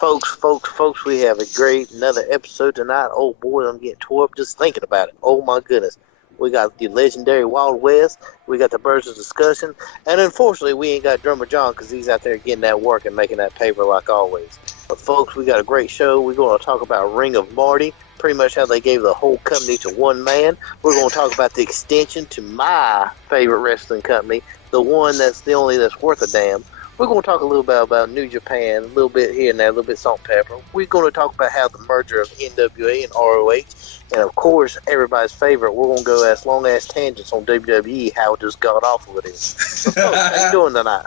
Folks, we have another episode tonight. Oh boy, I'm getting tore up just thinking about it. Oh my goodness. We got the legendary Wild West. We got the Birds of Discussion. And unfortunately, we ain't got Drummer John because he's out there getting that work and making that paper like always. But folks, we got a great show. We're going to talk about Ring of Marty, pretty much how they gave the whole company to one man. We're going to talk about the extension to my favorite wrestling company, the one that's the only that's worth a damn. We're going to talk a little bit about New Japan, a little bit here and there, a little bit salt and pepper. We're going to talk about how the merger of NWA and ROH, and of course, everybody's favorite, we're going to go as long-ass tangents on WWE, how just god-awful it is. So, folks, how you doing tonight?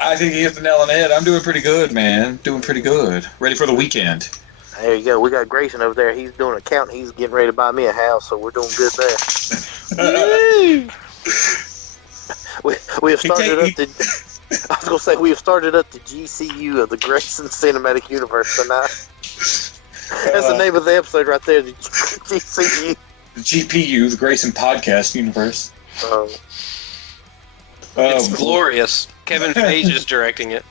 I think you hit the nail on the head. I'm doing pretty good, man. Doing pretty good. Ready for the weekend. There you go. We got Grayson over there. He's doing accounting. He's getting ready to buy me a house, so we're doing good there. we have started up the... I was going to say, we have started up the GCU of the Grayson Cinematic Universe tonight. That's the name of the episode right there, the GCU. The GPU, the Grayson Podcast Universe. It's glorious. Kevin Feige is directing it.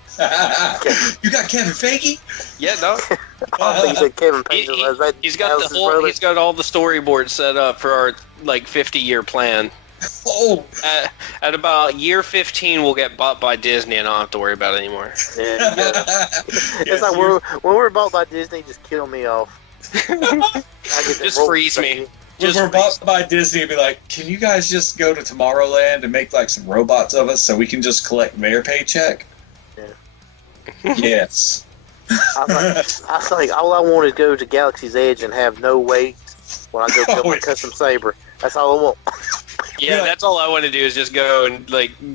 You got Kevin Feige? Yeah, no. I think he said Kevin Feige. He's got all the storyboards set up for our 50-year plan. Oh! At about year 15, we'll get bought by Disney and I don't have to worry about it anymore. Yeah. It's like when we're bought by Disney, just kill me off. Just freeze me. When we're bought by Disney, it'd be like, can you guys just go to Tomorrowland and make some robots of us so we can just collect their paycheck? Yeah. Yes. I think all I want is go to Galaxy's Edge and have no wait when I go build my custom saber. That's all I want. Yeah, that's all I want to do is just go and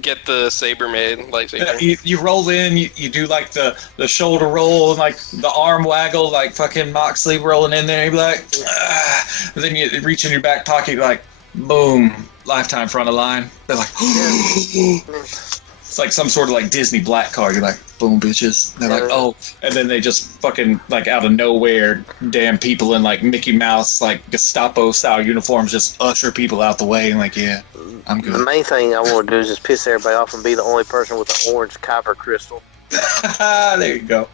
get the saber made lightsaber. You roll in, you do the shoulder roll and the arm waggle, fucking Moxley rolling in there. You be like, ah. And then you reach in your back pocket, boom, lifetime front of line. They're like, it's like some sort of Disney black card. You're like, boom, bitches. And they're like, oh, and then they just fucking out of nowhere, damn people in Mickey Mouse Gestapo style uniforms just usher people out the way and yeah, I'm good. The main thing I want to do is just piss everybody off and be the only person with an orange copper crystal. There you go.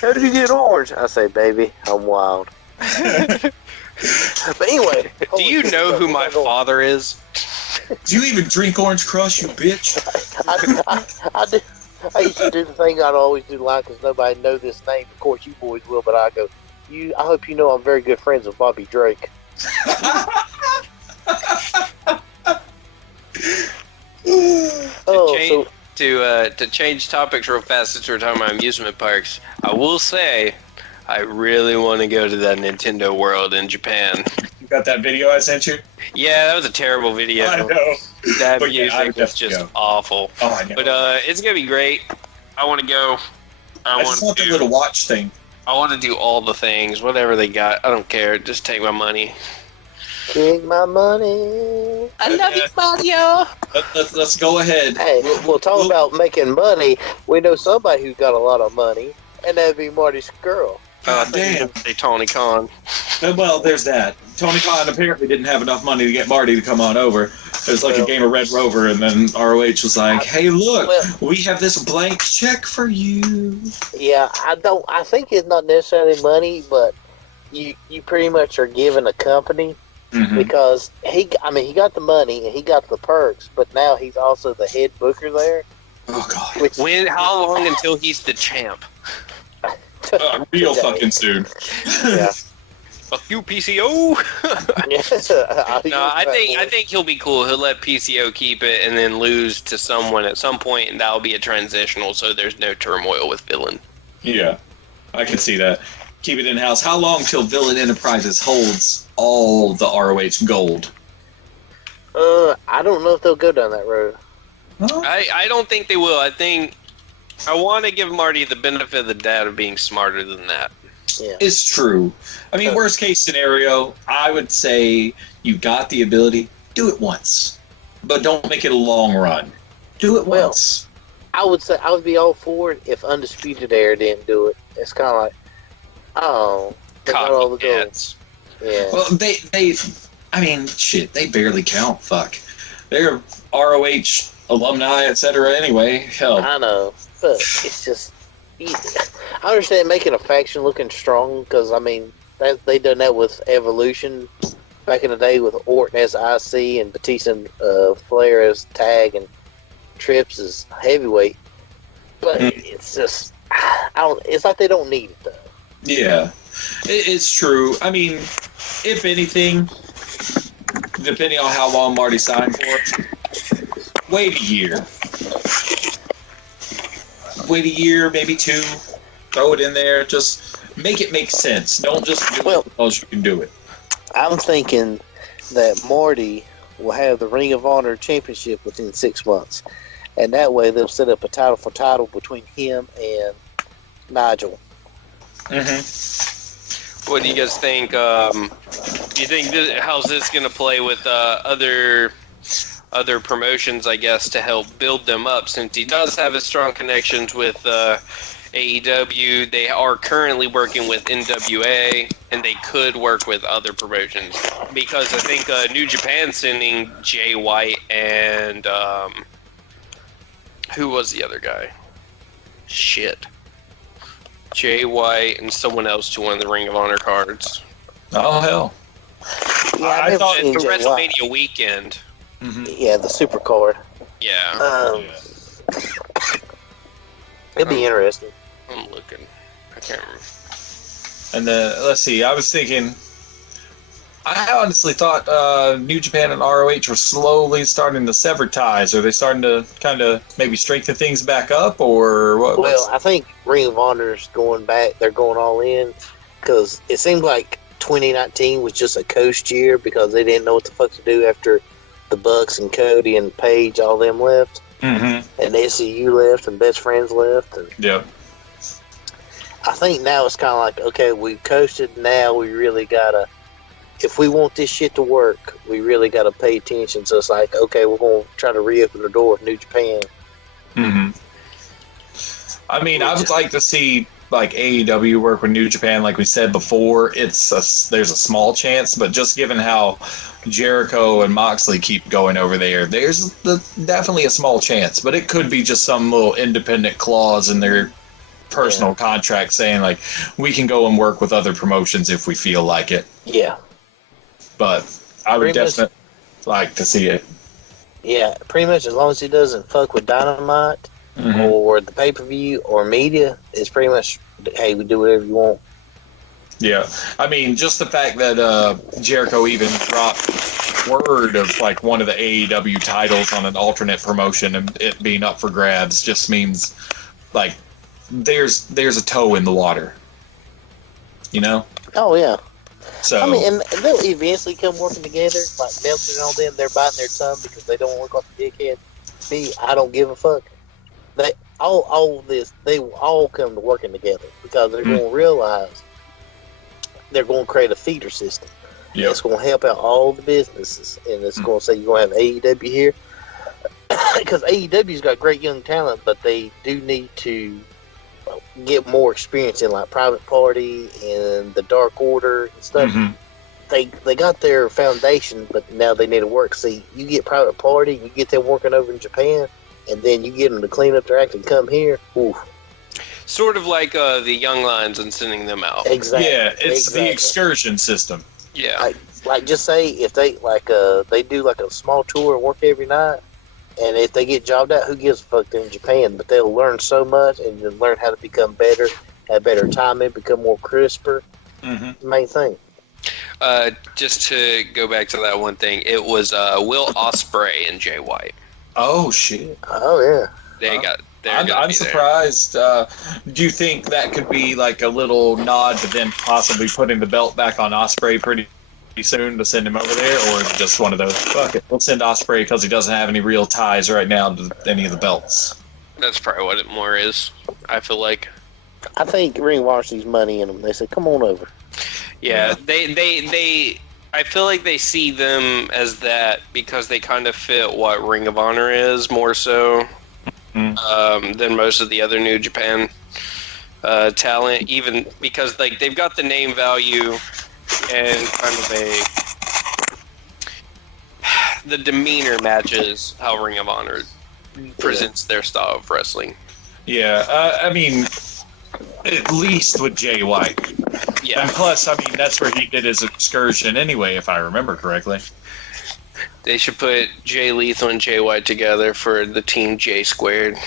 How did you get orange? I say, baby, I'm wild. But anyway, do you know who my father is? Do you even drink Orange Crush, you bitch? I do. I used to do the thing I'd always do because nobody know this name. Of course, you boys will, but I go, I hope you know I'm very good friends with Bobby Drake. To change topics real fast since we're talking about amusement parks, I will say I really want to go to that Nintendo World in Japan. You got that video I sent you? Yeah, that was a terrible video. I know. That music was just awful. Oh, I know. But it's going to be great. I want to go. I just want the little watch thing. I want to do all the things, whatever they got. I don't care. Just take my money. Take my money. I love you, Mario. Let's go ahead. Hey, we'll talk about making money. We know somebody who's got a lot of money, and that'd be Marty Scurll. God damn. Say Tony Khan. Well, there's that. Tony Khan apparently didn't have enough money to get Marty to come on over. It was a game of Red Rover, and then ROH was like, hey, look, we have this blank check for you. Yeah, I think it's not necessarily money, but you pretty much are given a company because he got the money and he got the perks, but now he's also the head booker there. Oh, God. How long until he's the champ? Real fucking soon. Yeah. Fuck you, PCO. No, I think he'll be cool. He'll let PCO keep it and then lose to someone at some point, and that'll be a transitional, so there's no turmoil with Villain. Yeah, I can see that. Keep it in house. How long till Villain Enterprises holds all the ROH gold? I don't know if they'll go down that road. Huh? I don't think they will. I want to give Marty the benefit of the doubt of being smarter than that. Yeah. It's true. I mean, worst case scenario, I would say you got the ability, do it once. But don't make it a long run. Do it once. I would say I would be all for it if Undisputed Era didn't do it. It's kind of they got all the gold. Yeah. Well, they barely count. Fuck. They're ROH alumni, etc. Anyway, hell. I know, but it's just I understand making a faction looking strong because I mean they done that with Evolution back in the day with Orton as IC and Batista and Flair as tag and Trips as heavyweight. But it's just it's like they don't need it though. Yeah, it's true. I mean, if anything, depending on how long Marty signed for, wait a year. Wait a year, maybe 2. Throw it in there. Just make it make sense. Don't just do it because you can do it. I'm thinking that Marty will have the Ring of Honor Championship within 6 months. And that way they'll set up a title for title between him and Nigel. Mm-hmm. What do you guys think? Do you think how's this going to play with other promotions, I guess, to help build them up? Since he does have his strong connections with AEW, they are currently working with NWA, and they could work with other promotions. Because I think New Japan sending Jay White and who was the other guy? Shit. Jay White and someone else to one of the Ring of Honor cards. Oh, hell. Yeah, I thought the WrestleMania weekend. Mm-hmm. Yeah, the super card. Yeah. It'd be interesting. I'm looking. I can't remember. And then, let's see, I was thinking, I honestly thought New Japan and ROH were slowly starting to sever ties. Are they starting to kind of maybe strengthen things back up, or what? Well, I think Ring of Honor's going back. They're going all in because it seemed like 2019 was just a coast year because they didn't know what the fuck to do after the Bucks and Cody and Paige, all them left. Mm-hmm. And SCU left and Best Friends left. And yeah. I think now it's kind of like, okay, we've coasted. Now we really got to, if we want this shit to work, we really got to pay attention. So it's like, okay, we're going to try to reopen the door of New Japan. Mm-hmm. I mean, I would like to see like AEW work with New Japan. Like we said before, there's a small chance, but just given how Jericho and Moxley keep going over there, there's definitely a small chance. But it could be just some little independent clause in their personal contract saying like we can go and work with other promotions if we feel like it. Yeah. But I would definitely like to see it. Yeah, pretty much as long as he doesn't fuck with Dynamite or the pay-per-view or media, it's pretty much, hey, we do whatever you want. Yeah. I mean, just the fact that Jericho even dropped word of like one of the AEW titles on an alternate promotion and it being up for grabs just means like there's a toe in the water. You know? Oh, yeah. So I mean, and they'll eventually come working together. Like Meltzer and all them, they're biting their tongue because they don't want to look like a dickhead. Me, I don't give a fuck. They they will all come to working together because they're going to realize they're going to create a feeder system. Yep. It's going to help out all the businesses, and it's going to say you're going to have AEW here because AEW's got great young talent, but they do need to get more experience in like Private Party and the Dark Order and stuff. They got their foundation, but now they need to work. See, you get Private Party, you get them working over in Japan, and then you get them to clean up their act and come here. Oof. Sort of like the Young Lions and sending them out. Exactly. Yeah, it's the excursion system. Yeah. Like just say if they they do like a small tour and work every night, and if they get jobbed out, who gives a fuck in Japan? But they'll learn so much and then learn how to become better, have better timing, become more crisper. The main thing. Just to go back to that one thing, it was Will Ospreay and Jay White. Oh shit! Oh yeah. I'm surprised. Do you think that could be like a little nod to them possibly putting the belt back on Ospreay pretty soon to send him over there, or is it just one of those, fuck it, we'll send Ospreay because he doesn't have any real ties right now to any of the belts? That's probably what it more is, I feel like. I think Ring of Honor sees money in them. They say, come on over. Yeah, they I feel like they see them as that because they kind of fit what Ring of Honor is more so than most of the other New Japan talent, even because like they've got the name value and kind of the demeanor matches how Ring of Honor presents their style of wrestling. Yeah, I mean, At least with Jay White. Yeah. And plus, I mean, that's where he did his excursion anyway, if I remember correctly. They should put Jay Lethal and Jay White together for the team J Squared.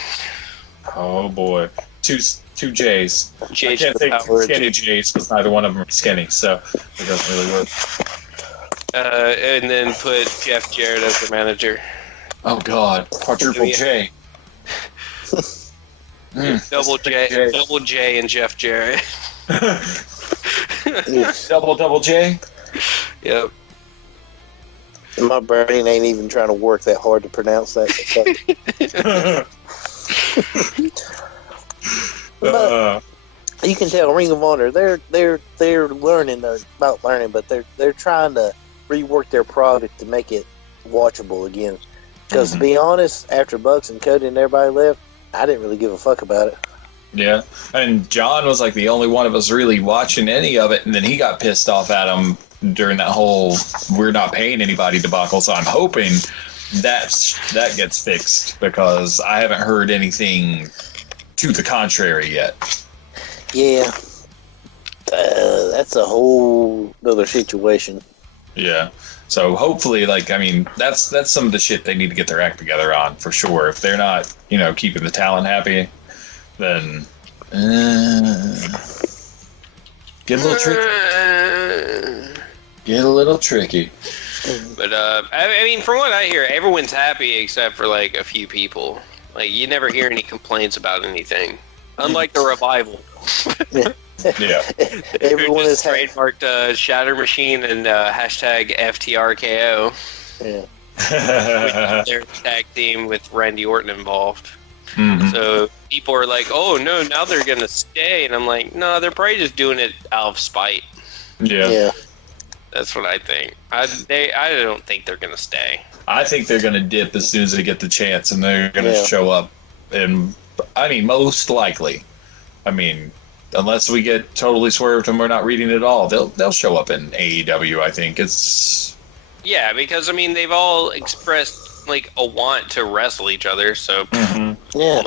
Oh boy, two J's. J I can't think skinny J's because neither one of them are skinny, so it doesn't really work. And then put Jeff Jarrett as the manager. Oh God, quadruple J. Double J and Jeff Jarrett. Double J. Yep. My brain ain't even trying to work that hard to pronounce that. But you can tell Ring of Honor they're learning about learning, but they're trying to rework their product to make it watchable again. Because to be honest, after Bucks and Cody and everybody left, I didn't really give a fuck about it. Yeah, and John was like the only one of us really watching any of it, and then he got pissed off at him during that whole "we're not paying anybody" debacle. So I'm hoping that gets fixed because I haven't heard anything to the contrary yet. Yeah, that's a whole other situation. Yeah. So hopefully, like, I mean, that's some of the shit they need to get their act together on for sure. If they're not, keeping the talent happy, then get a little tricky. Get a little tricky. But I mean, from what I hear, everyone's happy except for like a few people. Like you never hear any complaints about anything, unlike the Revival. Yeah, everyone is trademarked Shatter Machine and hashtag FTRKO. Yeah, with their tag team with Randy Orton involved. Mm-hmm. So people are like, "Oh no, now they're gonna stay," and I'm like, "No, they're probably just doing it out of spite." Yeah. That's what I think. I don't think they're gonna stay. I think they're gonna dip as soon as they get the chance, and they're gonna show up. And I mean, most likely. I mean, unless we get totally swerved and we're not reading it at all, they'll show up in AEW. I think it's. Yeah, because I mean they've all expressed like a want to wrestle each other. So yeah,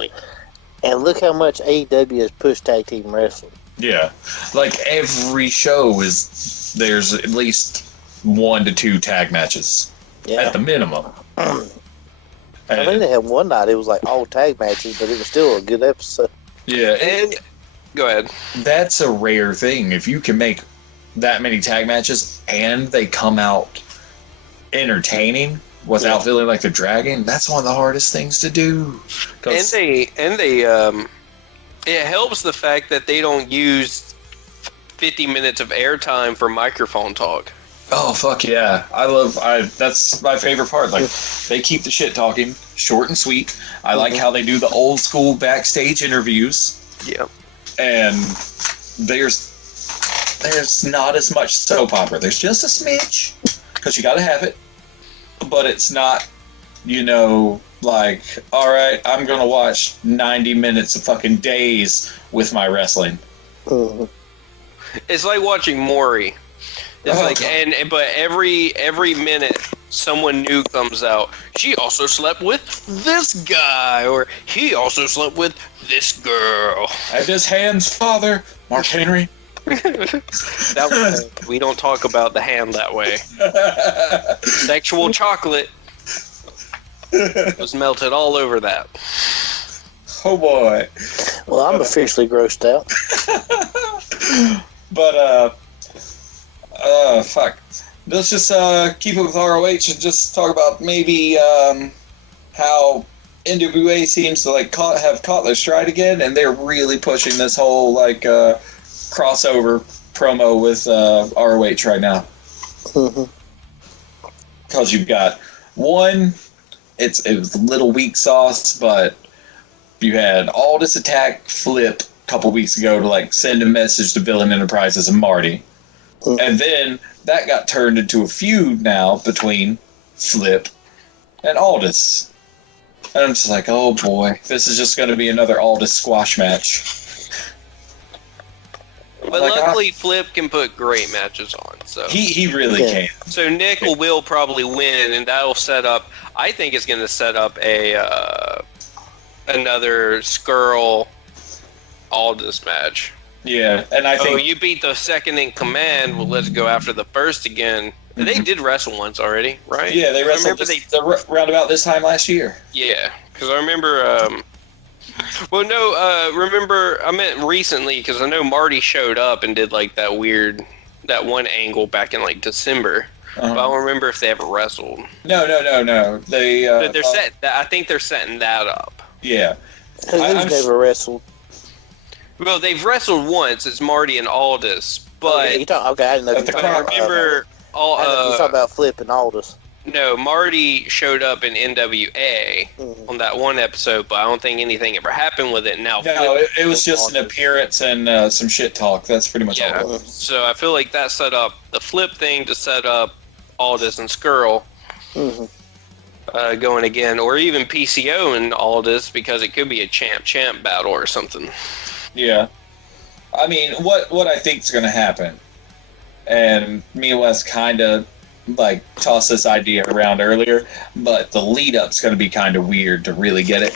and look how much AEW has pushed tag team wrestling. Yeah, like every show there's at least 1 to 2 tag matches at the minimum. I mean, they had one night it was like all tag matches, but it was still a good episode. Yeah, and go ahead. That's a rare thing. If you can make that many tag matches and they come out entertaining without feeling like they're dragging, that's one of the hardest things to do. And they it helps the fact that they don't use 50 minutes of airtime for microphone talk. Oh fuck yeah! That's my favorite part. Like they keep the shit talking short and sweet. I like how they do the old school backstage interviews. Yeah. And there's not as much soap opera. There's just a smidge because you got to have it, but it's not, like, all right, I'm gonna watch 90 minutes of fucking days with my wrestling. Mm-hmm. It's like watching Maury. It's but every minute someone new comes out. She also slept with this guy, or he also slept with this girl. And his hand's father, Mark Henry. We don't talk about the hand that way. Sexual chocolate was melted all over that. Oh boy. Well, I'm officially grossed out. But fuck. Let's just keep it with ROH and just talk about maybe how NWA seems to have caught their stride again, and they're really pushing this whole crossover promo with ROH right now. Because you've got one, it was a little weak sauce, but you had Aldis attack Flip a couple weeks ago to send a message to Villain Enterprises and Marty. And then that got turned into a feud now between Flip and Aldis. And I'm just like, oh boy, this is just going to be another Aldis squash match. But luckily, Flip can put great matches on. So he really can. So Nick will probably win, and that'll set up. I think it's going to set up another Scurll Aldis match. Yeah, and I think you beat the second in command. Well, let's go after the first again. Mm-hmm. They did wrestle once already, right? Yeah, they wrestled round about this time last year. Yeah, because I remember. Remember I meant recently because I know Marty showed up and did like that one angle back in like December. But I don't remember if they ever wrestled. No. They're set. I think they're setting that up. Yeah, I've never wrestled. Well, they've wrestled once. It's Marty and Aldis, but I didn't know. I remember. You talking about Flip and Aldis? No, Marty showed up in NWA on that one episode, but I don't think anything ever happened with it. Now, it was just an appearance and some shit talk. That's pretty much all it was. So I feel like that set up the Flip thing to set up Aldis and Scurll going again, or even PCO and Aldis, because it could be a champ battle or something. Yeah. I mean, what I think is going to happen, and me and Wes kind of like tossed this idea around earlier, but the lead up's going to be kind of weird to really get it.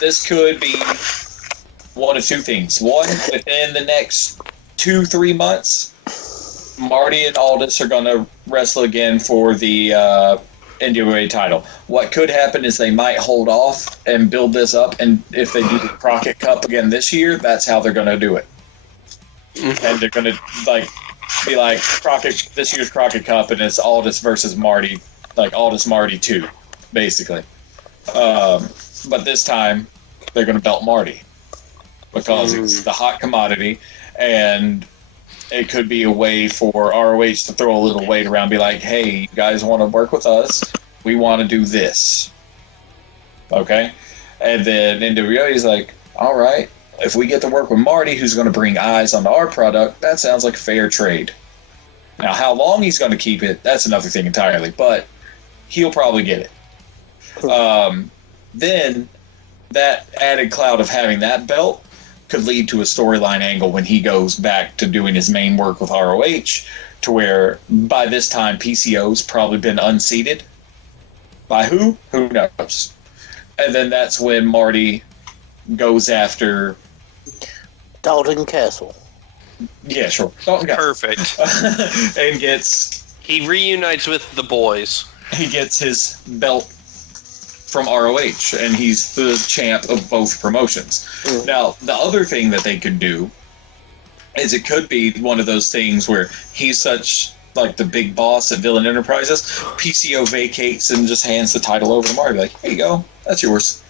This could be one of two things. One, within the next 2-3 months, Marty and Aldis are going to wrestle again for the NWA title. What could happen is they might hold off and build this up, and if they do the Crockett Cup again this year, that's how they're going to do it. And they're going to be like this year's Crockett Cup, and it's Aldis versus Marty, like Aldis Marty 2, basically. But this time they're going to belt Marty because it's the hot commodity, and it could be a way for ROH to throw a little weight around, be like, hey, you guys want to work with us? We want to do this. Okay? And then NWA is like, all right, if we get to work with Marty, who's going to bring eyes onto our product, that sounds like a fair trade. Now, how long he's going to keep it, that's another thing entirely, but he'll probably get it. Then that added cloud of having that belt could lead to a storyline angle when he goes back to doing his main work with ROH, to where by this time PCO's probably been unseated. By who? Who knows? And then that's when Marty goes after Dalton Castle. Yeah, sure. Dalton Castle. Perfect. And he reunites with the boys. He gets his belt from ROH, and he's the champ of both promotions. Now, the other thing that they could do is it could be one of those things where he's such like the big boss at Villain Enterprises, PCO vacates and just hands the title over to Marty, like, here you go, that's yours.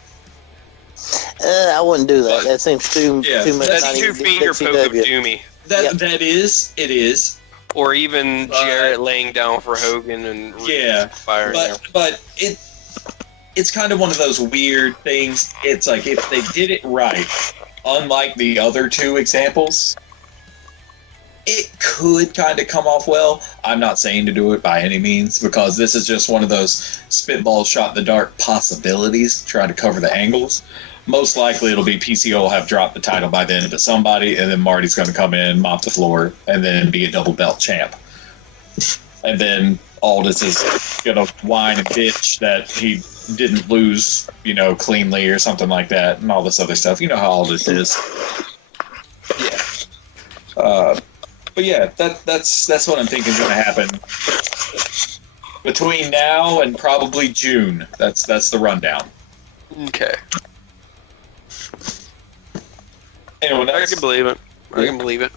I wouldn't do that. That seems too much. That's too finger poke of Doomy. It is. Or even Jarrett laying down for Hogan and firing him. But it's kind of one of those weird things. It's like if they did it right, unlike the other two examples, it could kind of come off well. I'm not saying to do it by any means, because this is just one of those spitball shot in the dark possibilities, trying to cover the angles. Most likely it'll be PCO will have dropped the title by then to somebody, and then Marty's going to come in, mop the floor, and then be a double belt champ. And then Aldis is going to whine and bitch that he didn't lose, cleanly or something like that, and all this other stuff. You know how Aldis is. Yeah. But yeah, that's what I'm thinking is going to happen between now and probably June. That's the rundown. Okay. Anyone else? I can believe it.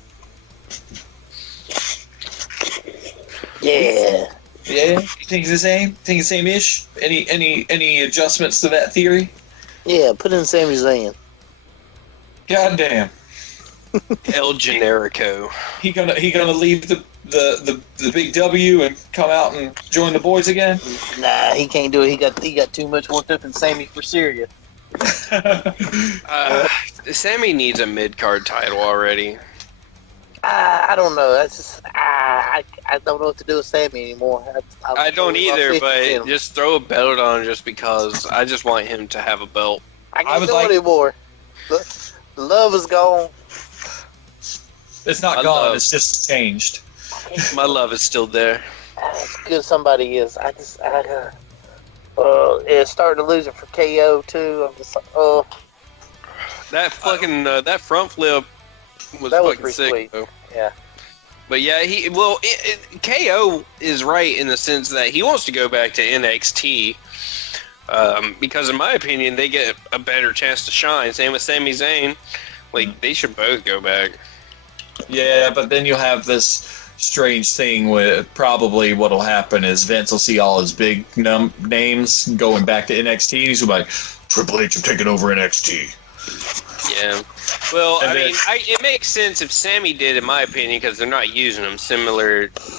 Yeah. Yeah. You think it's the same? Think it's the same-ish? Any adjustments to that theory? Yeah. Put in Sami Zayn. God damn. El Generico. He gonna leave the big W and come out and join the boys again? Nah, he can't do it. He got too much worked up in Sammy for Syria. Sammy needs a mid-card title already. I don't know. That's just I don't know what to do with Sammy anymore. I don't either, but just throw a belt on just because. I just want him to have a belt. I can't do it anymore. The love is gone. It's not gone. It's just changed. My love is still there. As good as somebody is. It's starting to lose it for KO too. I'm just like, that fucking that front flip was That was fucking pretty sick. sweet. Though. Yeah. But yeah, KO is right in the sense that he wants to go back to NXT because, in my opinion, they get a better chance to shine. Same with Sami Zayn. Like, they should both go back. Yeah, but then you'll have this strange thing with probably what'll happen is Vince will see all his big names going back to NXT, and he's like, Triple H have taken over NXT. Yeah. Well, And I then- mean, it makes sense if Sammy did, in my opinion, because they're not using him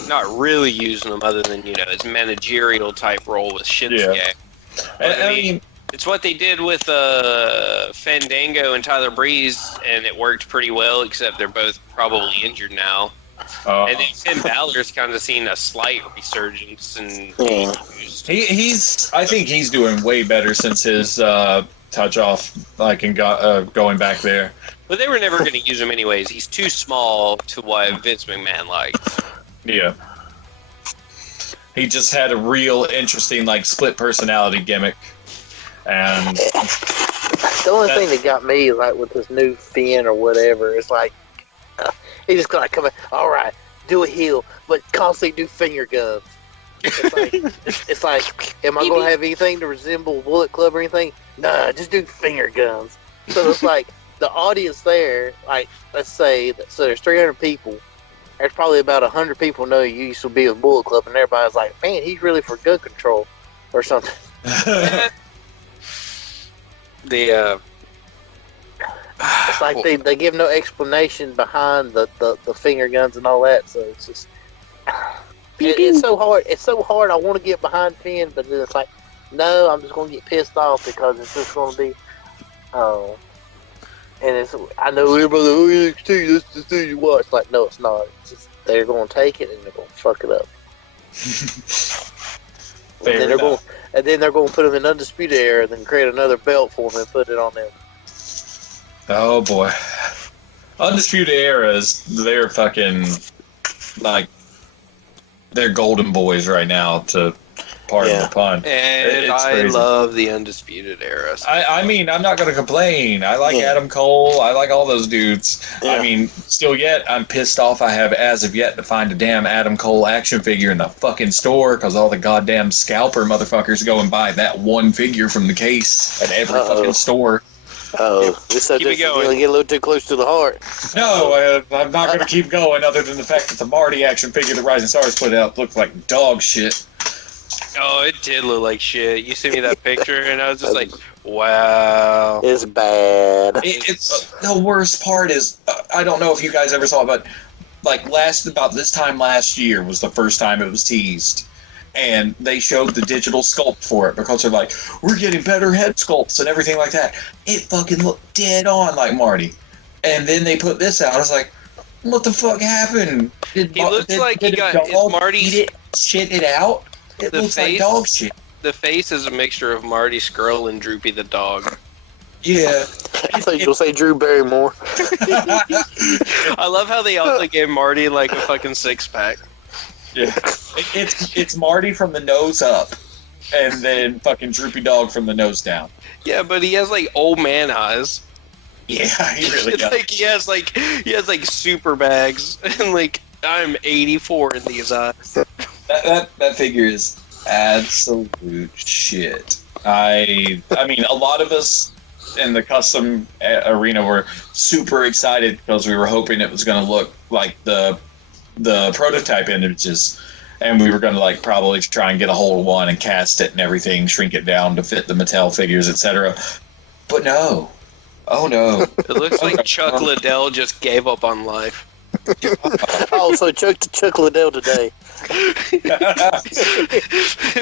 not really using him other than, his managerial type role with Shinsuke. Yeah. But, I mean, it's what they did with Fandango and Tyler Breeze, and it worked pretty well, except they're both probably injured now. And then Finn Balor's kind of seen a slight resurgence. I think he's doing way better since his touch off, going back there. But they were never going to use him anyways. He's too small to what Vince McMahon likes. Yeah. He just had a real interesting, split personality gimmick. And the only thing that got me, with this new Finn or whatever, is he just gonna come in, all right, do a heel, but constantly do finger guns. It's like, am I gonna have anything to resemble Bullet Club or anything? Nah, just do finger guns. So it's like the audience there, let's say, so there's 300 people. There's probably about 100 people know you used to be with Bullet Club, and everybody's like, man, he's really for gun control or something. It's like they give no explanation behind the finger guns and all that, so it's just it's so hard. It's so hard. I want to get behind Finn, but then it's like, no, I'm just gonna get pissed off because it's just gonna be and it's, I know everybody, NXT, that's the thing you watch. Like, no, it's not. It's just they're gonna take it and they're gonna fuck it up. And then they're going to put them in Undisputed Era, then create another belt for them and put it on them. Oh boy, Undisputed Era is they're fucking they're golden boys right now. To pardon the pun. And I crazy. love the Undisputed Era. I mean, I'm not going to complain. I like Adam Cole. I like all those dudes. Yeah. I mean, still yet, I'm pissed off I have, as of yet, to find a damn Adam Cole action figure in the fucking store because all the goddamn scalper motherfuckers go and buy that one figure from the case at every fucking store. This subject's going to get a little too close to the heart. No, I'm not going to keep going other than the fact that the Marty action figure the Rising Stars put out looked like dog shit. Oh, it did look like shit. You sent me that picture, and I was just like, wow. It's bad. It's the worst part is, I don't know if you guys ever saw it, but about this time last year was the first time it was teased. And they showed the digital sculpt for it because they're like, we're getting better head sculpts and everything like that. It fucking looked dead on like Marty. And then they put this out. I was like, what the fuck happened? He looks like he got Marty shit it out. It looks like dog shit. The face is a mixture of Marty Scurll and Droopy the dog. Yeah. I thought you were going to say Drew Barrymore. I love how they also gave Marty a fucking six-pack. Yeah. It's Marty from the nose up, and then fucking Droopy Dog from the nose down. Yeah, but he has old man eyes. Yeah, he really does. He has super bags, and I'm 84 in these eyes. That figure is absolute shit. I mean, a lot of us in the custom arena were super excited because we were hoping it was going to look like the prototype images, and we were going to probably try and get a hold of one and cast it and everything, shrink it down to fit the Mattel figures, etc. But no. Oh no. It looks like Chuck Liddell just gave up on life. So Chuck Liddell today.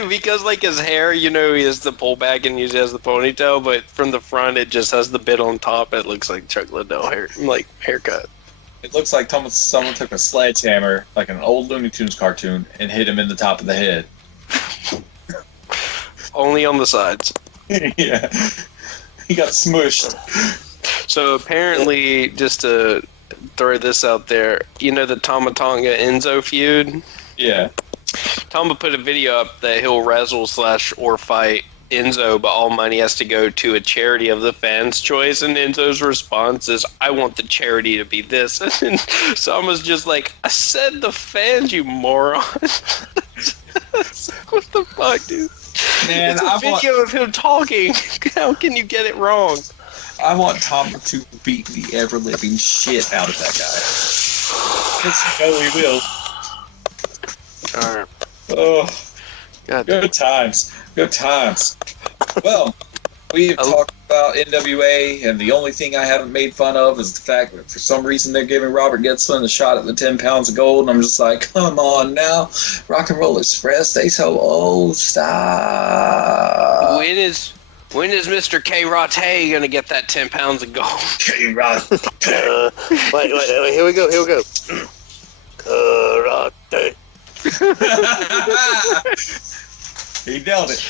Because his hair, he has the pullback and usually has the ponytail, but from the front it just has the bit on top. It looks like Chuck Liddell haircut. It looks like someone took a sledgehammer, like an old Looney Tunes cartoon, and hit him in the top of the head. Only on the sides. Yeah. He got smushed. So apparently, just to throw this out there, the Tama Tonga Enzo feud? Yeah. Tama put a video up that he'll wrestle / or fight Enzo, but all money has to go to a charity of the fans' choice. And Enzo's response is, I want the charity to be this. And then Sama's just like, I said the fans, you moron. What the fuck, dude? Man, it's a video of him talking. How can you get it wrong? I want Tom to beat the ever-living shit out of that guy. Because you know he will. Alright. Oh, God. Good times. Good times. Well, we have talked about NWA, and the only thing I haven't made fun of is the fact that for some reason they're giving Robert Getzlin a shot at the 10 pounds of gold, and I'm just like, come on now. Rock and Roll Express, they so old. Stop. When is Mr. K-Rotte gonna get that 10 pounds of gold? K-Rotte. Wait, here we go. Karate. He nailed it.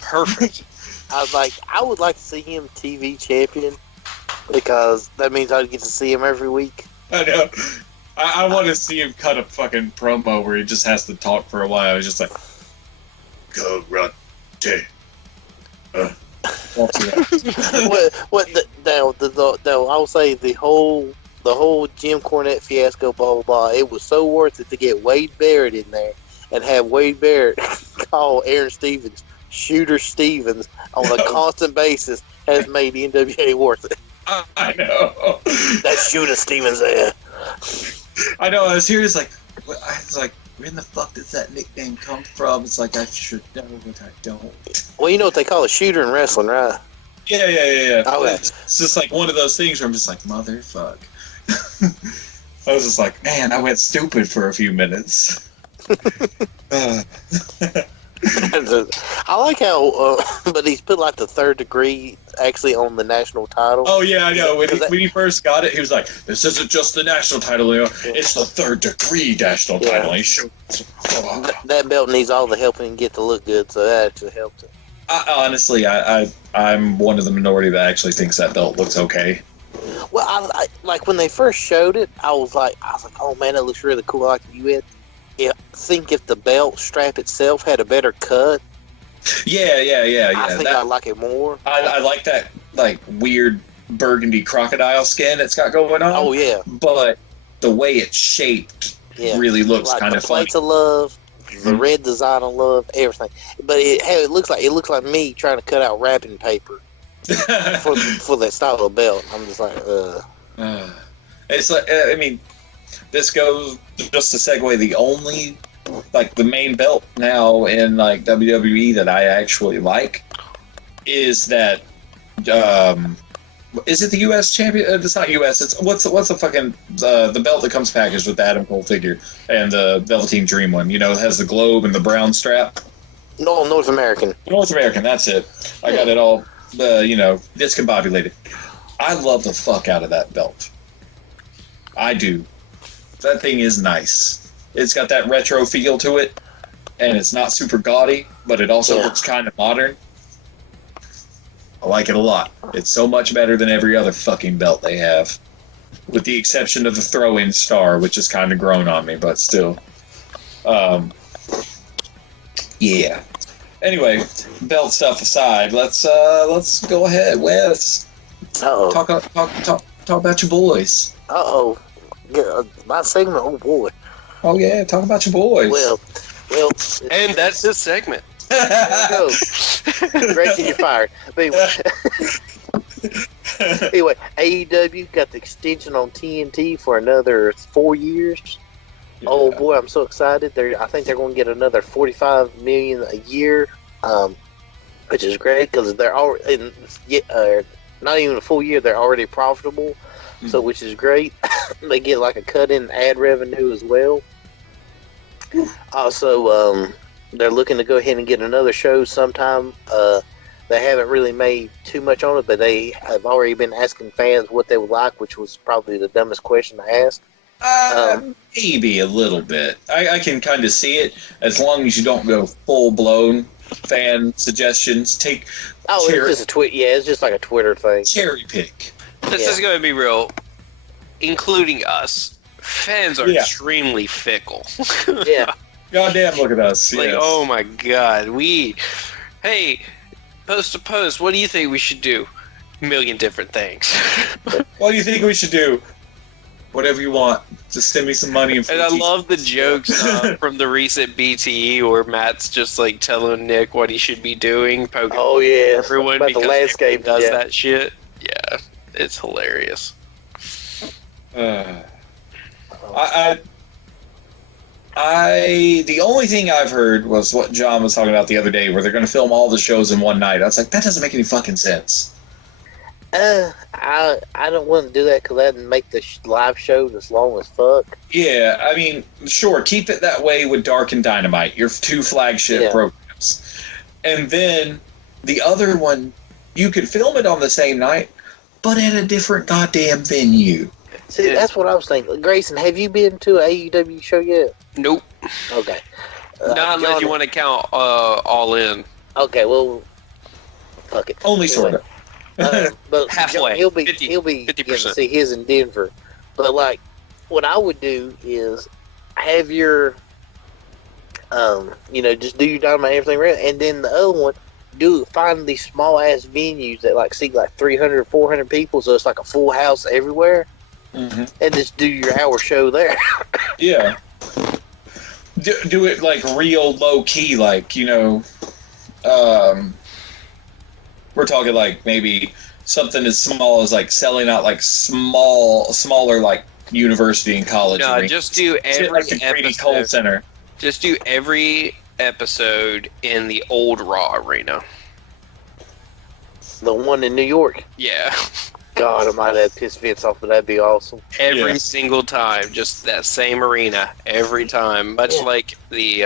Perfect. I would like to see him TV champion because that means I'd get to see him every week. I know. I want to see him cut a fucking promo where he just has to talk for a while. He's just like, karate. I'll say the whole Jim Cornette fiasco, blah blah blah. It was so worth it to get Wade Barrett in there and have Wade Barrett call Aaron Stevens Shooter Stevens on a constant basis has made the NWA worth it. I know. That's Shooter Stevens there. I know. I was here. It's like, I was like, where in the fuck does that nickname come from? It's like I should know, but I don't. Well, you know what they call a shooter in wrestling, right? Yeah. Oh, it's just like one of those things where I'm just like, motherfuck. I was just like, man, I went stupid for a few minutes. I like how, but he's put like the third degree actually on the national title. Oh yeah, I know. When he first got it, he was like, "This isn't just the national title, you know, it's the third degree national title." And he showed, that belt needs all the help it can get to look good, so that actually helped it. Honestly, I'm one of the minority that actually thinks that belt looks okay. Well, I like when they first showed it, I was like, oh man, that looks really cool. Like I think if the belt strap itself had a better cut. Yeah. I think I like it more. I like that like weird burgundy crocodile skin it's got going on. Oh yeah. But the way it's shaped really looks like kind of funny. The plates of love, the red design of love, everything. But it looks like me trying to cut out wrapping paper for that style of belt. I'm just like, It's like, I mean, this goes just to segue. The only, like, the main belt now in like WWE that I actually like is that. Is it the U.S. champion? It's not U.S. It's what's the fucking the belt that comes packaged with the Adam Cole figure and the Velveteen Dream one. You know, it has the globe and the brown strap. No, North American. North American. That's it. I got it all. Discombobulated. I love the fuck out of that belt. I do. That thing is nice. It's got that retro feel to it, and it's not super gaudy, but it also looks kind of modern. I like it a lot. It's so much better than every other fucking belt they have. With the exception of the throw-in star, which has kind of grown on me, but still. Yeah. Anyway, belt stuff aside, let's go ahead, Wes. Talk about your boys. My segment. Oh boy. Oh yeah, talk about your boys. Well. And that's his segment. There you go. Gretchen, you're fired. But anyway, AEW got the extension on TNT for another 4 years. Yeah. Oh boy, I'm so excited! I think they're going to get another $45 million a year, which is great because they're already not even a full year. They're already profitable, so which is great. They get like a cut in ad revenue as well. Also, they're looking to go ahead and get another show sometime. They haven't really made too much on it, but they have already been asking fans what they would like, which was probably the dumbest question to ask. Maybe a little bit. I can kind of see it, as long as you don't go full-blown fan suggestions. It's just a tweet. Yeah, it's just like a Twitter thing. Cherry pick. This is going to be real, including us. Fans are extremely fickle. Yeah. Goddamn, look at us. Like, oh my god. Hey, Post to post. What do you think we should do? A million different things. What do you think we should do? Whatever you want. Just send me some money. And I love the jokes from the recent BTE where Matt's just like telling Nick what he should be doing. Poking everyone about because the landscape does that shit. Yeah, it's hilarious. The only thing I've heard was what John was talking about the other day, where they're going to film all the shows in one night. I was like, that doesn't make any fucking sense. I don't want to do that because that'd make the live shows as long as fuck. Yeah, I mean, sure, keep it that way with Dark and Dynamite, your two flagship programs. And then the other one, you could film it on the same night, but at a different goddamn venue. See, that's what I was thinking. Grayson, have you been to an AEW show yet? Nope. Okay. Not unless you want to count All In. Okay, well, fuck it. Only sort of. But halfway. He'll be 50%. getting to see his in Denver. But like, what I would do is have your, just do your Dynamite and everything ready, and then the other one, find these small ass venues that like seat like 300 or 400 people, so it's like a full house everywhere, and just do your hour show there. Yeah. Do it like real low key, like we're talking like maybe something as small as like selling out like smaller like university and college. No, just do every like the Grady Cole Center. Just do every episode in the old Raw arena. The one in New York. Yeah. God, I might have pissed Vince off, but that'd be awesome. Every single time, just that same arena every time. Much like the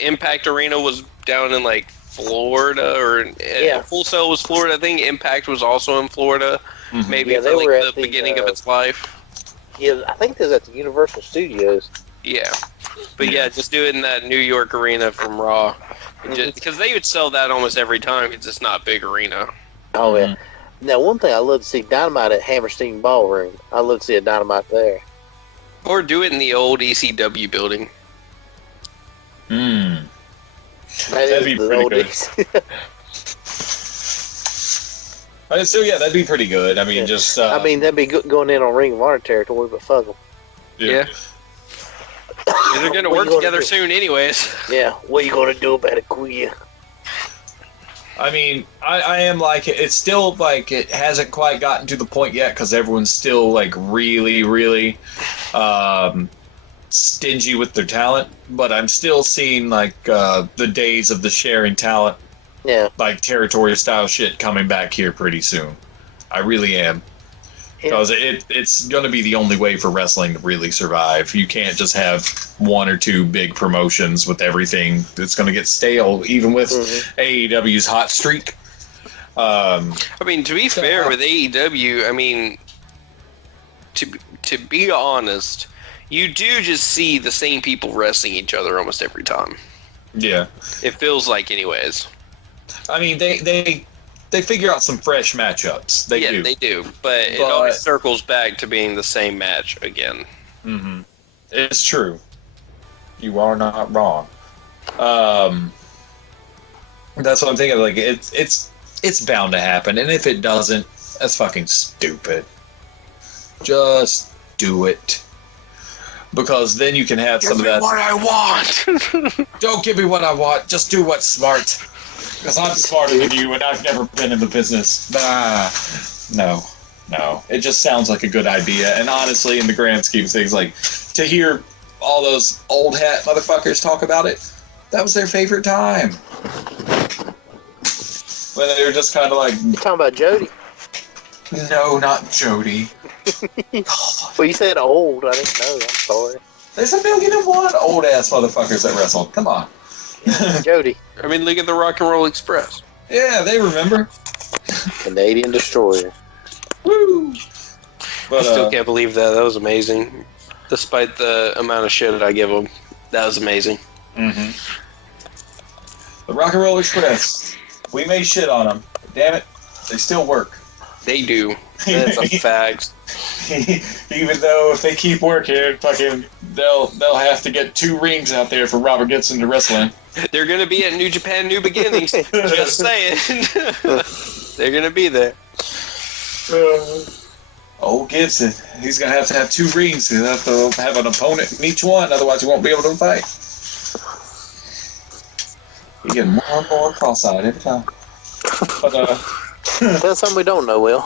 Impact Arena was down in like Florida, or Full Sail was Florida. I think Impact was also in Florida. Maybe for like the beginning of its life. Yeah, I think it was at the Universal Studios. Yeah, but just do it in that New York arena from Raw, because they would sell that almost every time because it's not a big arena. Oh yeah. Now, one thing I love to see Dynamite at Hammerstein Ballroom. I love to see a Dynamite there. Or do it in the old ECW building. That'd be pretty good. That'd be pretty good. I mean, that'd be good going in on Ring of Honor territory, but fuck them. Yeah. They're going to work together soon anyways. Yeah, what are you going to do about it, Quia? I mean, I am like, it's still like, it hasn't quite gotten to the point yet because everyone's still like really, really stingy with their talent. But I'm still seeing like the days of the sharing talent, like territory style shit coming back here pretty soon. I really am. Because it's going to be the only way for wrestling to really survive. You can't just have one or two big promotions with everything. It's going to get stale, even with AEW's hot streak. I mean, to be fair with AEW, I mean, to be honest, you do just see the same people wrestling each other almost every time. Yeah. It feels like anyways. I mean, they figure out some fresh matchups. They do. But it always circles back to being the same match again. Mm-hmm. It's true. You are not wrong. That's what I'm thinking. Like it's bound to happen, and if it doesn't, that's fucking stupid. Just do it, because then you can have some of that. What I want. Don't give me what I want. Just do what's smart. Because I'm smarter than you, and I've never been in the business. No. It just sounds like a good idea. And honestly, in the grand scheme of things, like, to hear all those old hat motherfuckers talk about it, that was their favorite time. When they were just kind of like... You're talking about Jody? No, not Jody. Well, you said old. I didn't know. I'm sorry. There's 1,000,001 old-ass motherfuckers that wrestle. Come on. Jody. I mean, look at the Rock and Roll Express. Yeah, they remember. Canadian Destroyer. Woo! But, I still can't believe that. That was amazing. Despite the amount of shit that I give them, that was amazing. Mm-hmm. The Rock and Roll Express. We may shit on them. Damn it, they still work. They do. That's a fact. Even though if they keep working, fucking, they'll have to get 2 rings out there for Robert Gibson to wrestle in. They're going to be at New Japan New Beginnings. Just saying. They're going to be there. Old Gibson. He's going to have 2 rings. He'll have to have an opponent in each one. Otherwise, he won't be able to fight. You get more and more cross-eyed every time. But, that's something we don't know, Will.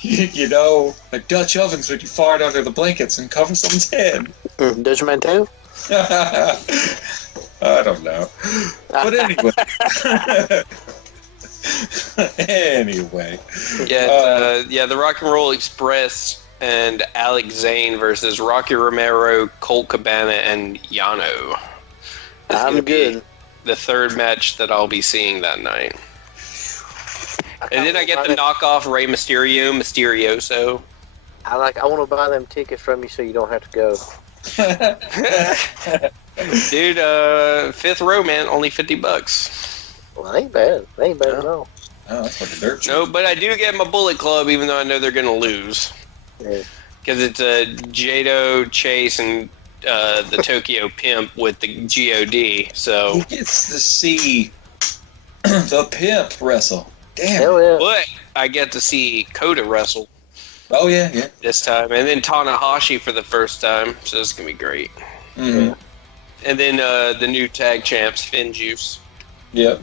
You know, like Dutch ovens when you fart under the blankets and cover someone's head. Dutch man too? I don't know. But anyway. Anyway. Yeah, the Rock and Roll Express and Alex Zane versus Rocky Romero, Colt Cabana, and Yano. I'm good. The third match that I'll be seeing that night. And then I get to knock off Rey Mysterioso. I want to buy them tickets from you so you don't have to go. Dude, 5th row, man, only $50. Well, that ain't bad. That ain't bad at all. Oh, that's like a dirt cheap. No, but I do get my Bullet Club, even though I know they're going to lose. Yeah. Because it's Jado, Chase, and the Tokyo Pimp with the GOD. So he gets to see the Pimp wrestle. Damn. Hell yeah. But I get to see Kota wrestle. Oh, yeah. This time. And then Tanahashi for the first time. So it's going to be great. Mm-hmm. And then the new tag champs, Finn Juice. Yep.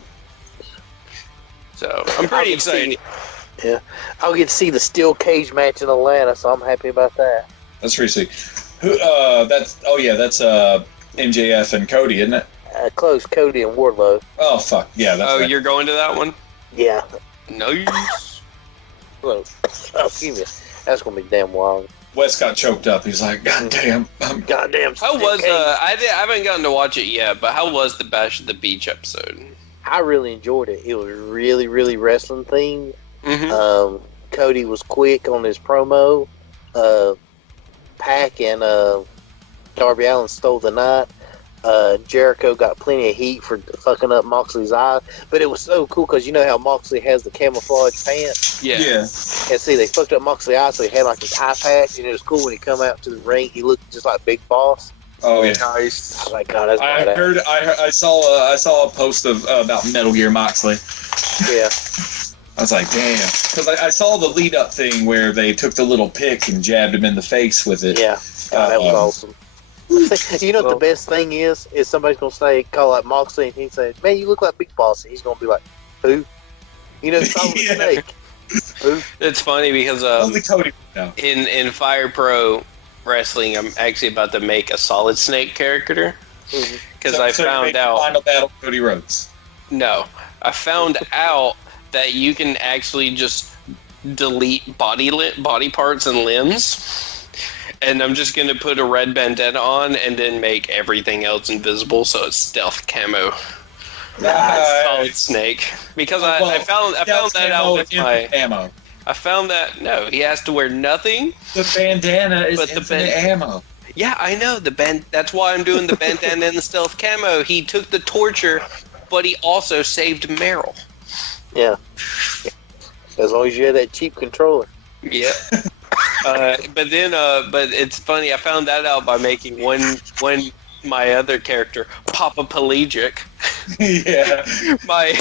So I'm pretty excited. Yeah. I'll get to see the steel cage match in Atlanta, so I'm happy about that. That's pretty sweet. That's MJF and Cody, isn't it? Close, Cody and Wardlow. Oh, fuck. Yeah, that's right. You're going to that one? Yeah. Nice. Well, excuse me. That's going to be damn wild. Wes got choked up. He's like, God damn. Goddamn. How was, I haven't gotten to watch it yet, but how was the Bash at the Beach episode? I really enjoyed it. It was really, really wrestling themed. Mm-hmm. Cody was quick on his promo. Pac and Darby Allin stole the night. Jericho got plenty of heat for fucking up Moxley's eye, but it was so cool because you know how Moxley has the camouflage pants. Yeah. And see, they fucked up Moxley's eye, so he had like his eye patch, and it was cool when he come out to the ring. He looked just like Big Boss. Oh yeah. Nice. I was like, God, that's I saw a post about Metal Gear Moxley. Yeah. I was like, damn, because I saw the lead up thing where they took the little pick and jabbed him in the face with it. Yeah. God, that was awesome. You know what the best thing is somebody's gonna call out Moxley, and he says, "Man, you look like Big Boss," and he's gonna be like, "Who?" You know, Solid Snake. Who? It's funny because Only Cody now. in Fire Pro Wrestling, I'm actually about to make a Solid Snake character because I found out Final Battle Cody Rhodes. No, I found out that you can actually just delete body parts and limbs. And I'm just going to put a red bandana on and then make everything else invisible so it's stealth camo. Solid Snake. Because I found that out with my ammo. I found that, no, he has to wear nothing. The bandana is infinite ammo. Yeah, I know. That's why I'm doing the bandana and the stealth camo. He took the torture, but he also saved Meryl. Yeah. As long as you had that cheap controller. Yeah. But it's funny. I found that out by making one my other character, Papa Pelagic. Yeah. my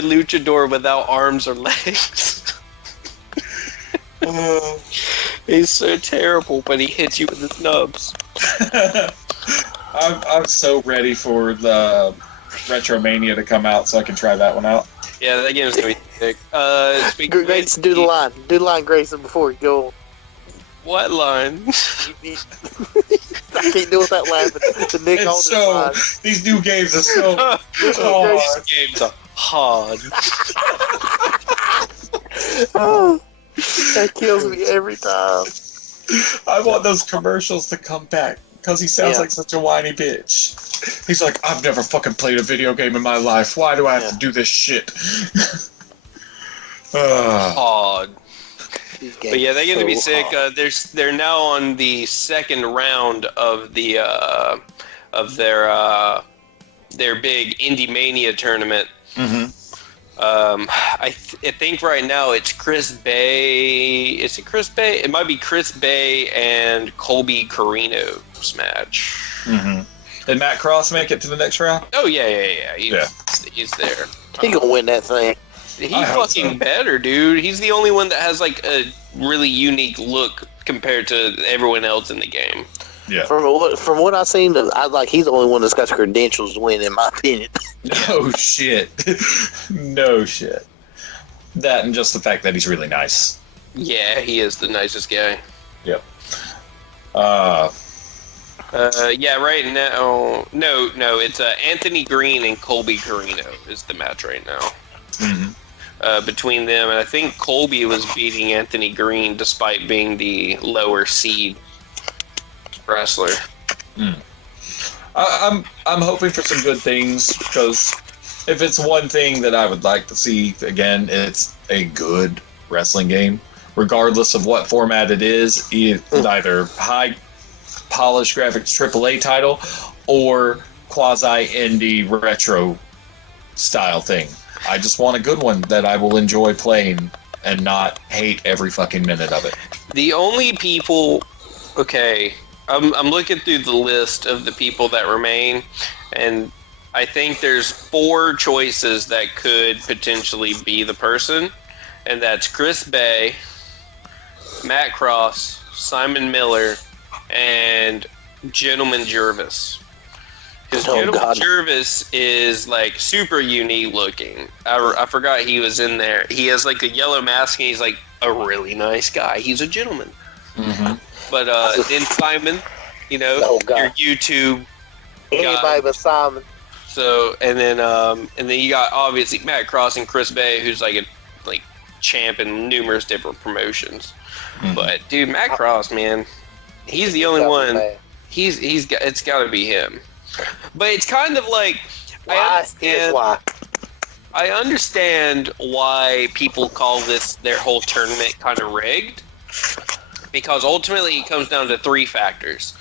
luchador without arms or legs. He's so terrible, but he hits you with his nubs. I'm so ready for the Retromania to come out so I can try that one out. Yeah, that game's gonna be sick. Grayson, do the line. Do the line, Grayson, before you go. What line? I can't deal with that line, but the Nick Aldis line. These new games are so hard. These games are hard. Oh, that kills me every time. I want those commercials to come back because he sounds like such a whiny bitch. He's like, I've never fucking played a video game in my life. Why do I have to do this shit? Hard. But yeah, they're gonna be sick. They're now on the second round of the of their big Indie Mania tournament. Mm-hmm. I think right now it's Chris Bay. Is it Chris Bay? It might be Chris Bay and Colby Carino's match. Mm-hmm. Did Matt Cross make it to the next round? Oh, yeah. He's there. He gonna win that thing. He's fucking better, dude. He's the only one that has like a really unique look compared to everyone else in the game. Yeah. From what I've seen, he's the only one that's got the credentials to win, in my opinion. No shit. No shit. That and just the fact that he's really nice. Yeah, he is the nicest guy. Yep. Yeah, right now. No, it's Anthony Green and Colby Carino is the match right now. Mm-hmm. Between them, and I think Colby was beating Anthony Green despite being the lower seed wrestler. I'm hoping for some good things, because if it's one thing that I would like to see again, it's a good wrestling game, regardless of what format it is. Either high polished graphics AAA title or quasi indie retro style thing. I just want a good one that I will enjoy playing and not hate every fucking minute of it. The only people, okay, I'm looking through the list of the people that remain, and I think there's 4 choices that could potentially be the person, and that's Chris Bay, Matt Cross, Simon Miller, and Gentleman Jervis. Because Gentleman Jervis is like super unique looking. I forgot he was in there. He has like a yellow mask and he's like a really nice guy. He's a gentleman. Mm-hmm. But then Simon, your YouTube anybody but Simon. So and then you got obviously Matt Cross and Chris Bay, who's like a champ in numerous different promotions. Mm-hmm. But dude, Matt Cross, man, he's the only one. It's got to be him. But it's kind of like I understand why people call their whole tournament kind of rigged, because ultimately it comes down to 3 factors.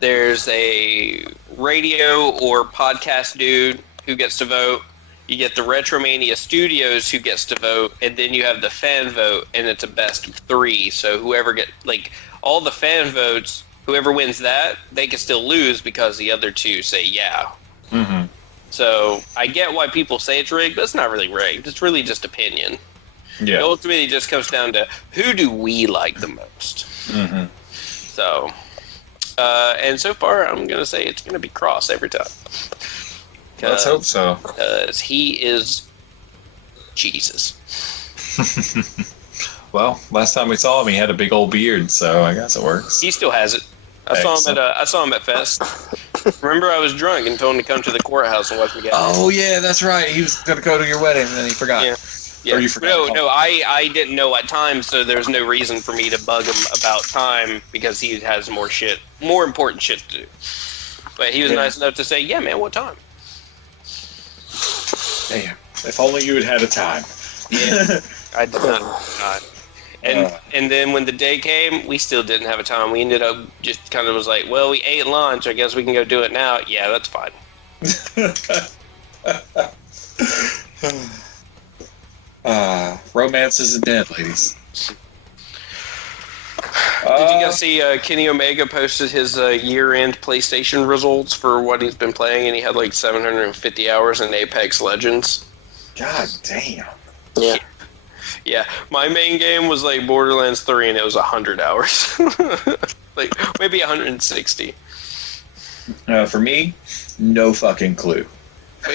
There's a radio or podcast dude who gets to vote. You get the Retromania Studios who gets to vote, and then you have the fan vote, and it's a best of 3. So whoever all the fan votes. Whoever wins that, they can still lose because the other 2 say yeah. Mm-hmm. So I get why people say it's rigged, but it's not really rigged. It's really just opinion. Yeah. It ultimately just comes down to who do we like the most. Mm-hmm. So, and so far, I'm going to say it's going to be Cross every time. Let's hope so. Because he is Jesus. Well, last time we saw him, he had a big old beard, so I guess it works. He still has it. I saw him at Fest. Remember, I was drunk and told him to come to the courthouse and watch me get. Oh yeah, that's right. He was gonna go to your wedding, and then he forgot. Yeah. Or you forgot. No, I didn't know at time, so there's no reason for me to bug him about time because he has more important shit to do. But he was nice enough to say, "Yeah, man, what time?" Damn! If only you had had a time. Yeah, I did not. And then when the day came, we still didn't have a time. We ended up just kind of was like, well, we ate lunch. I guess we can go do it now. Yeah, that's fine. Romance isn't dead, ladies. Did you guys see Kenny Omega posted his year-end PlayStation results for what he's been playing, and he had like 750 hours in Apex Legends? God damn. Yeah. Yeah, my main game was like Borderlands 3, and it was 100 hours. Like, maybe 160. For me, no fucking clue. But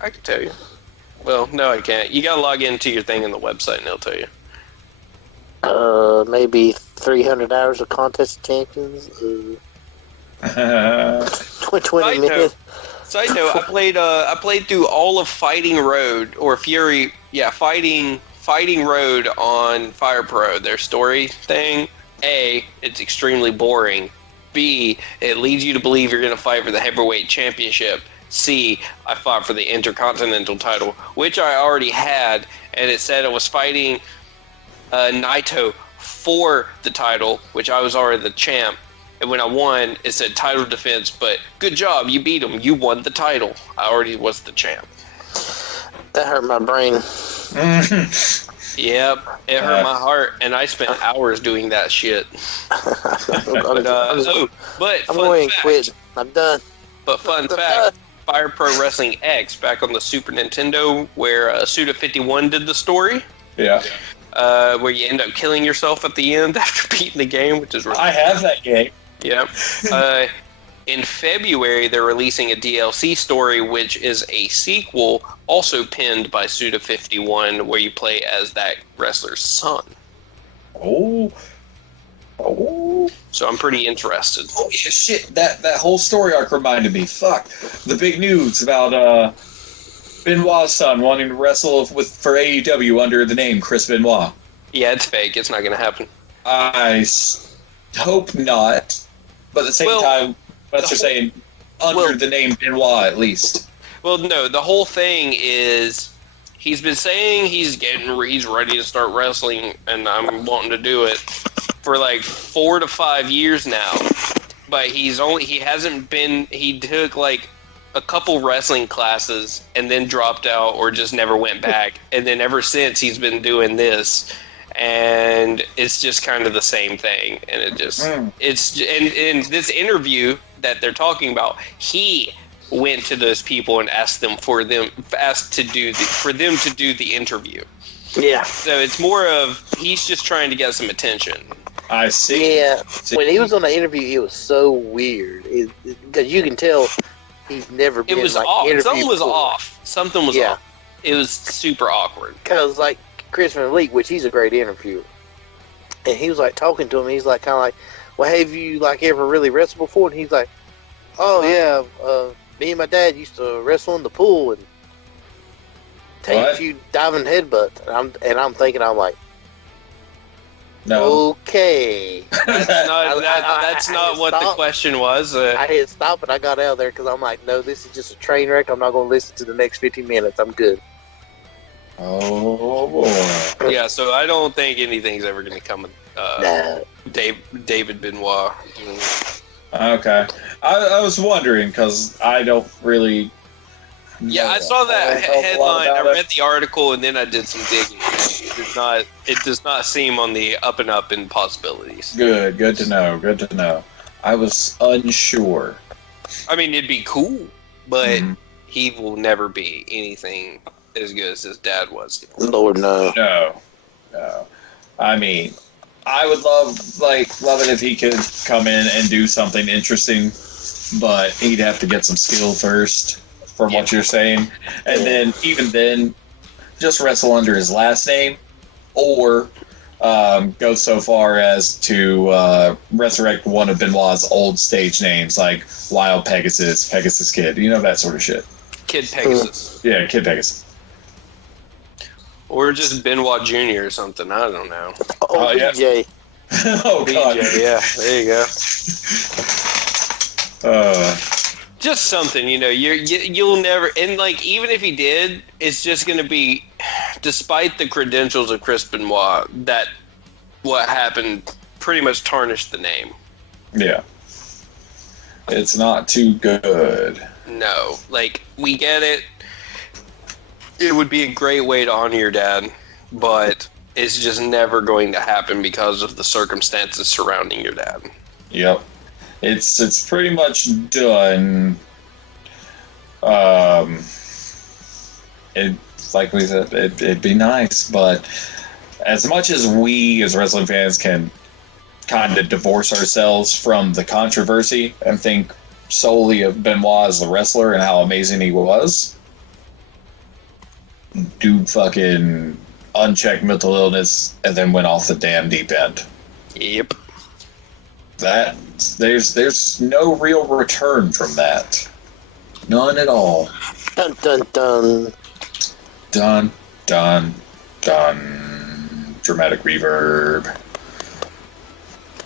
I can tell you. Well, no, I can't. You gotta log into your thing in the website, and it'll tell you. Maybe 300 hours of Contest of Champions. 20 minutes. Side note, I played through all of Fighting Road, or Fury, Fighting Road on Fire Pro, their story thing. A, it's extremely boring. B, it leads you to believe you're going to fight for the heavyweight championship. C, I fought for the Intercontinental title, which I already had, and it said I was fighting Naito for the title, which I was already the champ. And when I won, it said title defense, but good job, you beat him. You won the title. I already was the champ. That hurt my brain. Yep, it hurt my heart, and I spent hours doing that shit. I'm but going fun to fact, quit. I'm done. But fun fact, Fire Pro Wrestling X back on the Super Nintendo, where Suda 51 did the story. Yeah. Where you end up killing yourself at the end after beating the game, which is really I have that game. Yep. In February, they're releasing a DLC story, which is a sequel, also pinned by Suda 51, where you play as that wrestler's son. Oh. So I'm pretty interested. Oh yeah, shit! That whole story arc reminded me. Fuck the big news about Benoit's son wanting to wrestle for AEW under the name Chris Benoit. Yeah, it's fake. It's not going to happen. I hope not. But at the same time, let's just say under the name Benoit at least. Well, no, the whole thing is he's been saying he's ready to start wrestling, and I'm wanting to do it for like 4 to 5 years now. But he took like a couple wrestling classes and then dropped out or just never went back. And then ever since he's been doing this. And it's just kind of the same thing, and it just it's in this interview that they're talking about, he went to those people and asked them for them to do the interview. Yeah. So it's more of he's just trying to get some attention. I see. Yeah. When he was on the interview, it was so weird because you can tell he's never been. It was like, off. Something was before. off. Something was off. It was super awkward. Because like Chris Van Vliet, which he's a great interviewer, and he was like talking to him. He's like kind of like, "Well, have you like ever really wrestled before?" And he's like, "Oh yeah, me and my dad used to wrestle in the pool and take a few diving headbutts." And I'm thinking, I'm like, no, okay. That's not what the question was. I hit stop and I got out of there because I'm like, no, this is just a train wreck. I'm not going to listen to the next 15 minutes. I'm good. Oh boy. Yeah, so I don't think anything's ever going to come with David Benoit. Okay. I was wondering because I don't really. Yeah, I saw that headline. I read the article and then I did some digging. It does not seem on the up and up in possibilities. Good to know. I was unsure. I mean, it'd be cool, but he will never be anything as good as his dad was. Lord, no. No. I mean, I would love it if he could come in and do something interesting, but he'd have to get some skill first, from what you're saying. And then, even then, just wrestle under his last name, or go so far as to resurrect one of Benoit's old stage names, like Wild Pegasus, Pegasus Kid, that sort of shit. Kid Pegasus. Yeah, Kid Pegasus. Or just Benoit Jr. or something. I don't know. Oh, BJ. Oh, God. BJ, yeah. There you go. Just something, you'll never... And, even if he did, it's just going to be... Despite the credentials of Chris Benoit, that what happened pretty much tarnished the name. Yeah. It's not too good. No. We get it. It would be a great way to honor your dad, but it's just never going to happen because of the circumstances surrounding your dad. Yep. It's pretty much done. Like we said, it'd be nice, but as much as we as wrestling fans can kind of divorce ourselves from the controversy and think solely of Benoit as the wrestler and how amazing he was, dude fucking unchecked mental illness and then went off the damn deep end. Yep. There's no real return from that. None at all. Dun dun dun. Dun dun dun. Dramatic reverb.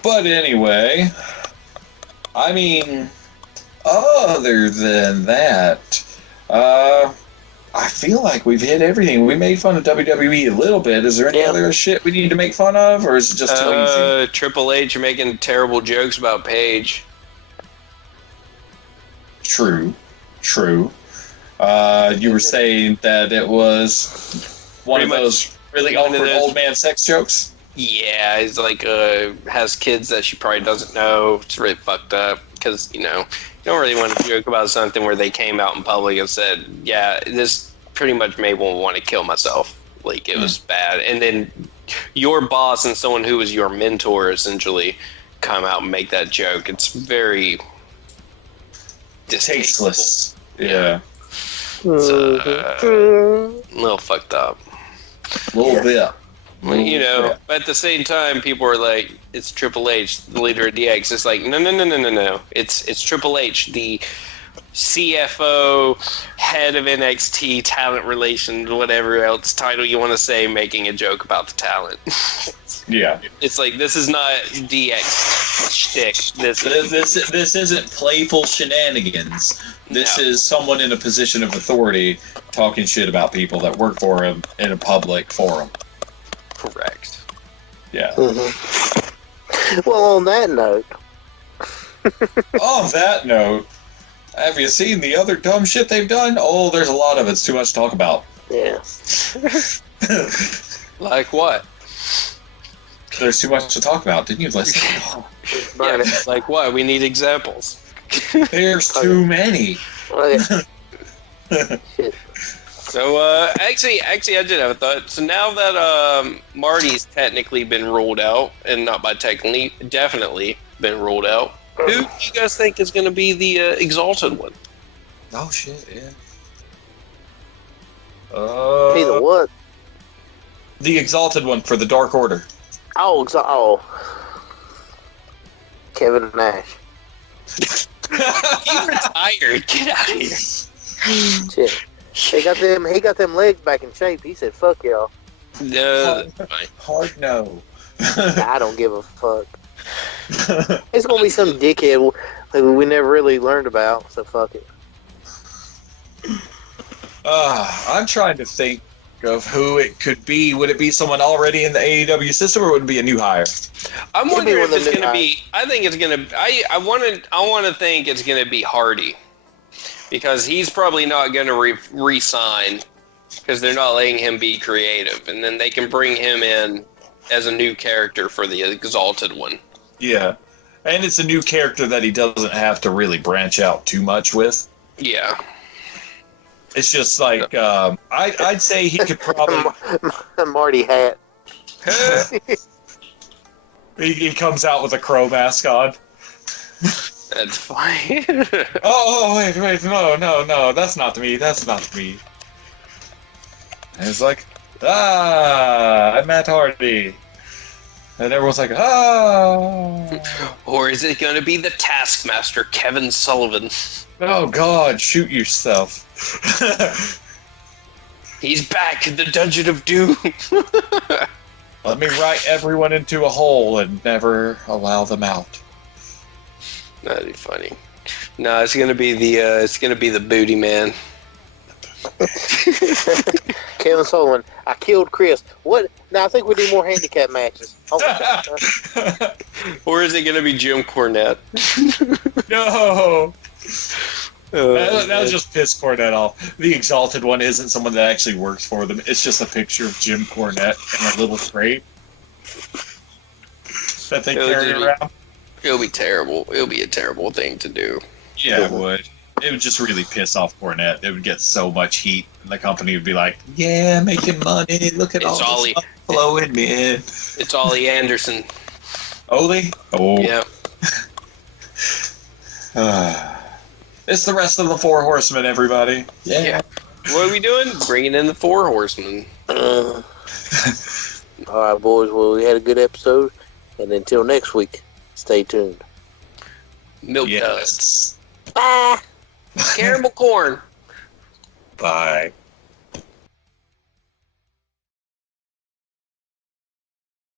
But anyway, I mean, other than that, I feel like we've hit everything. We made fun of WWE a little bit. Is there any other shit we need to make fun of, or is it just too easy? Triple H making terrible jokes about Paige. True. You were saying that it was one of those really awkward old man sex jokes? Yeah, he's like, has kids that she probably doesn't know. It's really fucked up because, you don't really want to joke about something where they came out in public and said, yeah, this pretty much made me want to kill myself. Like, it was bad. And then your boss and someone who was your mentor essentially come out and make that joke. It's very tasteless. Yeah. It's a little fucked up. A little bit. Well, but at the same time, people are like, it's Triple H, the leader of DX. It's like, no. It's Triple H, the CFO, head of NXT, talent relations, whatever else title you want to say, making a joke about the talent. Yeah. It's like, this is not DX shtick. This isn't playful shenanigans. This is someone in a position of authority talking shit about people that work for him in a public forum. Correct. Yeah. Mm-hmm. Well, on that note, have you seen the other dumb shit they've done? Oh, there's a lot of it. It's too much to talk about. Yeah. Like what? There's too much to talk about. Didn't you listen? Yeah, like what? We need examples. There's too many. Shit. So, actually, I did have a thought. So now that Marty's technically been ruled out, and not by technically, definitely been ruled out, who do you guys think is going to be the Exalted one? Oh, shit, yeah. Either what? The Exalted one for the Dark Order. Oh. Kevin Nash. He retired. Get out of here. Shit. He got them legs back in shape. He said, "Fuck y'all." No, hard no. I don't give a fuck. It's gonna be some dickhead we never really learned about. So fuck it. I'm trying to think of who it could be. Would it be someone already in the AEW system, or would it be a new hire? I'm wondering if it's gonna be. I think it's gonna. I want to think it's gonna be Hardy. Because he's probably not going to re-sign because they're not letting him be creative. And then they can bring him in as a new character for the Exalted one. Yeah. And it's a new character that he doesn't have to really branch out too much with. Yeah. It's just like, I'd say he could probably... Marty hat. he comes out with a crow mask on. That's fine. Wait, no, that's not me. And it's like, I'm Matt Hardy. And everyone's like, Or is it going to be the Taskmaster, Kevin Sullivan? Oh, God, shoot yourself. He's back in the Dungeon of Doom. Let me write everyone into a hole and never allow them out. That'd be funny. No, it's gonna be the Booty Man. Kevin Sullivan. I killed Chris. What? Now I think we do more handicap matches. Or is it gonna be Jim Cornette? No. That'll just piss Cornette off. The Exalted one isn't someone that actually works for them. It's just a picture of Jim Cornette in a little crate that they carry around. It'll be terrible. It'll be a terrible thing to do. Yeah, it would. It would just really piss off Cornette. It would get so much heat, and the company would be like, "Yeah, making money. Look at all this money flowing in." It's Ollie Anderson. Ollie? Oh. Yeah. It's the rest of the Four Horsemen, everybody. Yeah. What are we doing? Bringing in the Four Horsemen. All right, boys. Well, we had a good episode, and until next week, stay tuned. Milk duds. Bye. Caramel corn. Bye.